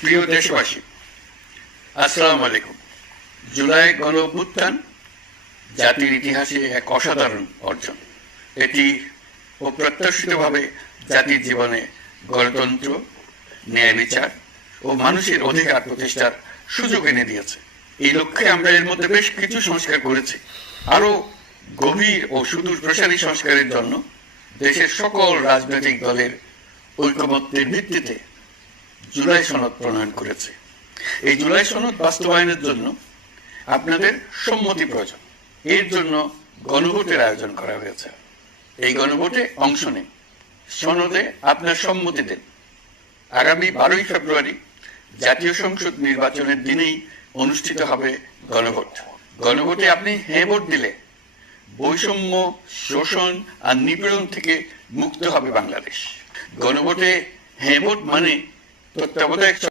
প্রিয় দেশবাসী, আসসালামু আলাইকুম। জুলাই গণ অভ্যুত্থান জাতির ইতিহাসে এক অসাধারণ অর্জন। এটি অপ্রত্যাশিতভাবে জাতির জীবনে গণতন্ত্র, ন্যায় বিচার ও মানুষের অধিকার প্রতিষ্ঠার সুযোগ এনে দিয়েছে। এই লক্ষ্যে আমরা এর মধ্যে বেশ কিছু সংস্কার করেছি। আরো গভীর ও সুদূর প্রসারী সংস্কারের জন্য দেশের সকল রাজনৈতিক দলের ঐকমত্যের ভিত্তিতে জুলাই সনদ প্রণয়ন করেছে। এই জুলাই সনদ বাস্তবায়নের জন্য আপনাদের সম্মতি প্রয়োজন। এর জন্য গণভোটের আয়োজন করা হয়েছে। এই গণভোটে অংশ নিন, সনদে আপনার সম্মতি দেন। আগামী 12ই ফেব্রুয়ারি জাতীয় সংসদ নির্বাচনের দিনেই অনুষ্ঠিত হবে গণভোট। গণভোটে আপনি হ্যাঁ ভোট দিলে বৈষম্য, শোষণ আর নিপীড়ন থেকে মুক্ত হবে বাংলাদেশ। গণভোটে হ্যাঁ ভোট মানে তত্ত্বাবধায়ক